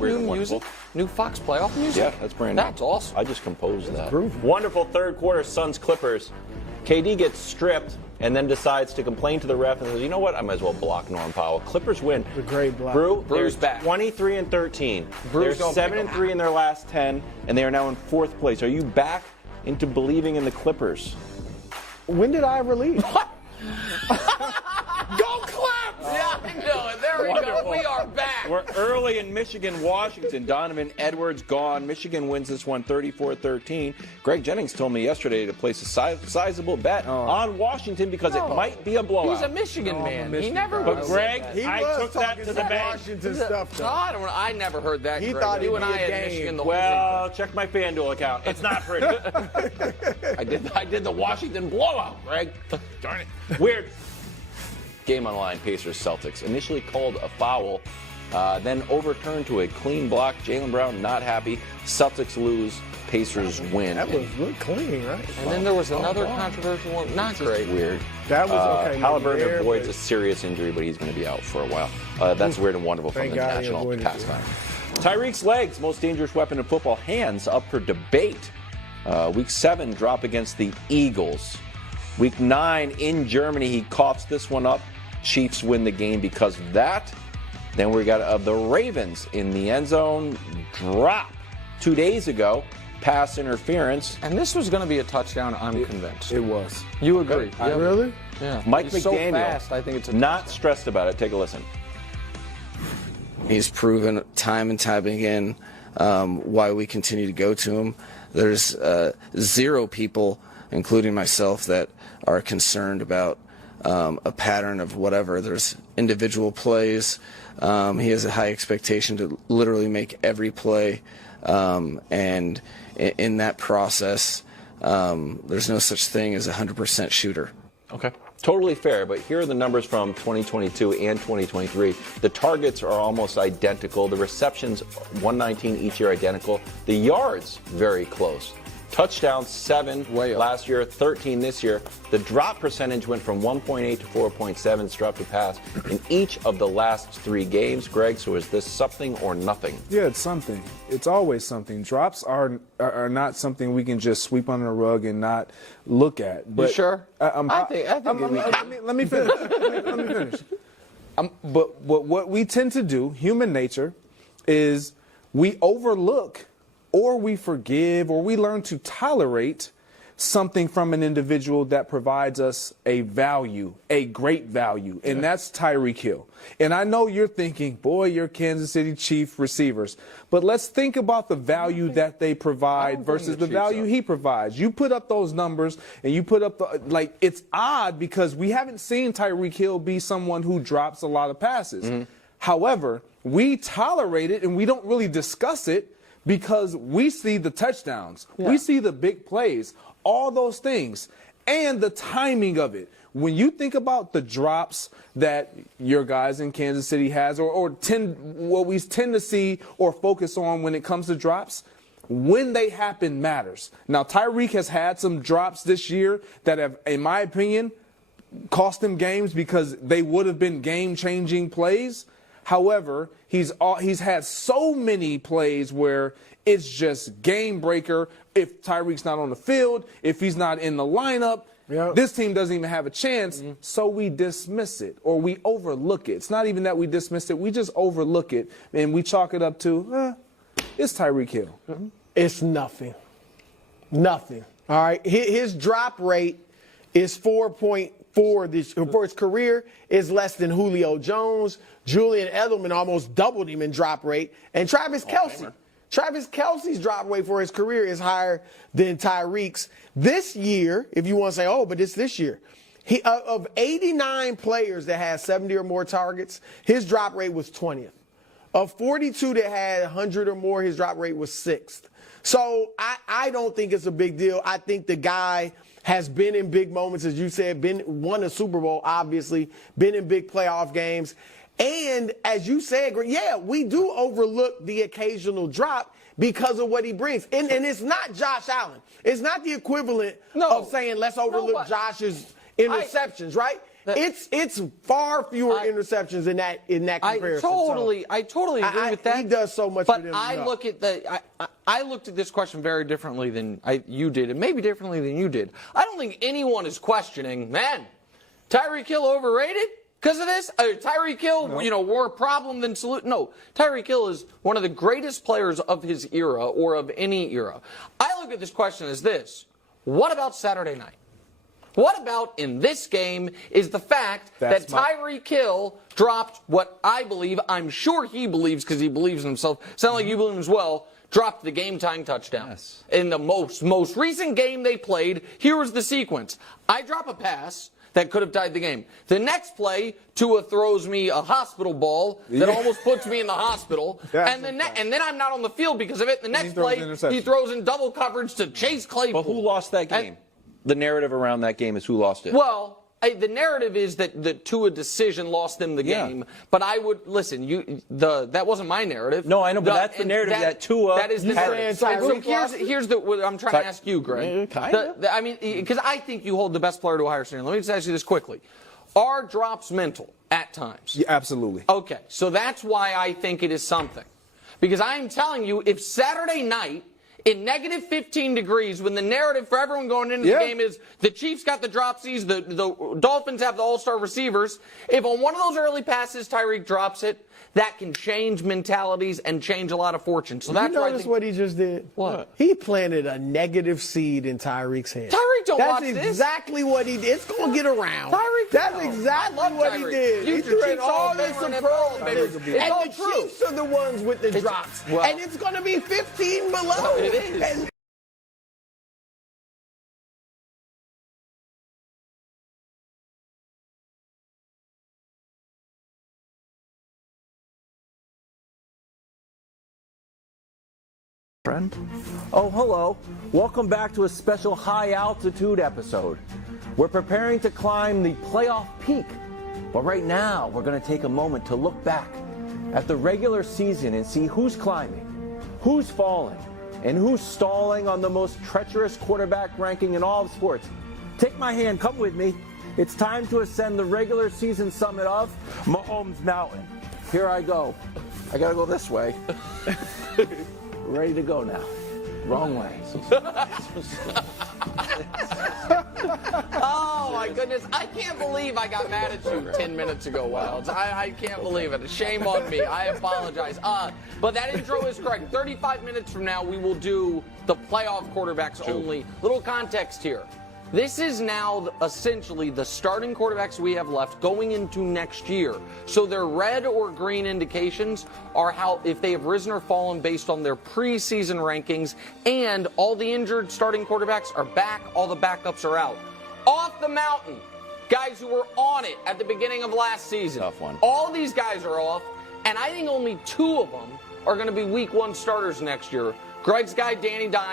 that new music? New Fox playoff music? Yeah, that's brand new. That's awesome. I just composed that. Groovy. Wonderful third quarter Suns Clippers. KD gets stripped and then decides to complain to the ref and says, you know what, I might as well block Norm Powell. Clippers win. The great block. Brew's back. 23-13. Brew's They're 7-3 in their last 10, and they are now in fourth place. Are you back into believing in the Clippers? When did I ever leave? Go Clips! Yeah, I know it. There we go. We are back. We're early in Michigan, Washington. Donovan Edwards gone. Michigan wins this one 34-13. Greg Jennings told me yesterday to place a sizable bet on Washington because it might be a blowout. He's a Michigan man. He Michigan never guy. would But say Greg, that. He I was took that talking to the some bank. Washington stuff, though. I never heard that. He Greg. thought you it'd and be I a had game. Michigan the whole Well, check my FanDuel account. It's not pretty. I did the Washington blowout, Greg. Darn it. Weird. Game on the line, Pacers Celtics. Initially called a foul, then overturned to a clean block. Jaylen Brown not happy. Celtics lose. Pacers win. That was really clean, right? And then there was another controversial one. Not great. Weird. That was okay. Halliburton there, avoids but a serious injury, but he's going to be out for a while. That's weird and wonderful from Thank the God he national avoided pastime. Tyreek's legs, most dangerous weapon in football, hands up for debate. Week 7 drop against the Eagles. Week 9 in Germany, he coughs this one up. Chiefs win the game because of that. Then we got the Ravens in the end zone drop 2 days ago. Pass interference. And this was going to be a touchdown, I'm convinced. it was. You agree? Yeah. Really? Yeah. Mike He's McDaniel, so fast, I think it's a not stressed about it. Take a listen. He's proven time and time again why we continue to go to him. There's zero people, including myself, that are concerned about a pattern of whatever. There's individual plays. He has a high expectation to literally make every play. And in that process, there's no such thing as a 100% shooter. Okay. Totally fair, but here are the numbers from 2022 and 2023. The targets are almost identical. The receptions, 119 each year, identical. The yards, very close. Touchdowns, 7 last year, 13 this year. The drop percentage went from 1.8 to 4.7 drop to pass in each of the last 3 games. Greg, so is this something or nothing? Yeah, it's something. It's always something. Drops are not something we can just sweep under the rug and not look at. But you sure? I think let me finish. Let me finish. But what we tend to do, human nature, is we overlook or we forgive or we learn to tolerate something from an individual that provides us a value, a great value, and that's Tyreek Hill. And I know you're thinking, boy, you're Kansas City Chief receivers, but let's think about the value that they provide versus the value he provides. You put up those numbers and you put up it's odd because we haven't seen Tyreek Hill be someone who drops a lot of passes. However, we tolerate it and we don't really discuss it because we see the touchdowns, we see the big plays, all those things, and the timing of it. When you think about the drops that your guys in Kansas City has, what we tend to see or focus on when it comes to drops, when they happen matters. Now, Tyreek has had some drops this year that have, in my opinion, cost him games because they would have been game-changing plays. However, he's had so many plays where it's just game breaker. If Tyreek's not on the field, if he's not in the lineup, this team doesn't even have a chance. So we dismiss it or we overlook it. It's not even that we dismiss it. We just overlook it and we chalk it up to, it's Tyreek Hill. It's nothing. Nothing. All right. His drop rate is 4.4 for his career is less than Julio Jones. Julian Edelman almost doubled him in drop rate. And Travis Kelce. Travis Kelce's drop rate for his career is higher than Tyreek's. This year, if you want to say, but it's this year, of 89 players that had 70 or more targets, his drop rate was 20th. Of 42 that had 100 or more, his drop rate was 6th. So I don't think it's a big deal. I think the guy has been in big moments, as you said, won a Super Bowl, obviously, been in big playoff games. And as you said, we do overlook the occasional drop because of what he brings. And it's not Josh Allen. It's not the equivalent of saying let's overlook Josh's interceptions, right? It's far fewer interceptions in that comparison. I totally agree with that. He does so much but for them. I looked at this question very differently than you did, and maybe differently than you did. I don't think anyone is questioning, man, Tyreek Hill overrated because of this? Tyreek Hill, more problem than solution? No, Tyreek Hill is one of the greatest players of his era or of any era. I look at this question as this. What about Saturday night? What about in this game is the fact that Tyreek Hill dropped what I believe, I'm sure he believes because he believes in himself, sound like you believe as well, dropped the game-tying touchdown. Yes. In the most recent game they played, here was the sequence. I drop a pass that could have tied the game. The next play, Tua throws me a hospital ball that almost puts me in the hospital. And then I'm not on the field because of it. The next play, he throws in double coverage to Chase Claypool. But who lost that game? The narrative around that game is who lost it. Well, the narrative is that the Tua decision lost them the game. But I would listen. That wasn't my narrative. No, I know, but that's the narrative that Tua. That is the narrative. So here's what I'm trying to ask you, Greg. I mean, because I think you hold the best player to a higher standard. Let me just ask you this quickly: are drops mental at times? Yeah, absolutely. Okay, so that's why I think it is something. Because I'm telling you, if Saturday night, in negative 15 degrees, when the narrative for everyone going into the game is the Chiefs got the dropsies, the Dolphins have the all-star receivers, if on one of those early passes Tyreek drops it, that can change mentalities and change a lot of fortunes. So that's what he just did? What? He planted a negative seed in Tyreek's head. Tyreek don't watch this. That's exactly what he did. It's going to get around. That's exactly what he did. He threw all this superlatives. And the Chiefs are the ones with the drops. And it's going to be 15 below. It is. Friend? Oh, hello. Welcome back to a special high-altitude episode. We're preparing to climb the playoff peak. But right now, we're going to take a moment to look back at the regular season and see who's climbing, who's falling, and who's stalling on the most treacherous quarterback ranking in all of sports. Take my hand, come with me. It's time to ascend the regular season summit of Mahomes Mountain. Here I go. I gotta go this way. Ready to go now. Wrong way. Oh, my goodness. I can't believe I got mad at you 10 minutes ago, Wilds. I can't believe it. Shame on me. I apologize. But that intro is correct. 35 minutes from now, we will do the playoff quarterbacks only. Little context here. This is now essentially the starting quarterbacks we have left going into next year. So their red or green indications are how if they have risen or fallen based on their preseason rankings, and all the injured starting quarterbacks are back, all the backups are out. Off the mountain, guys who were on it at the beginning of last season. Tough one. All these guys are off, and I think only 2 of them are going to be week 1 starters next year. Greg's guy, Danny Dimes.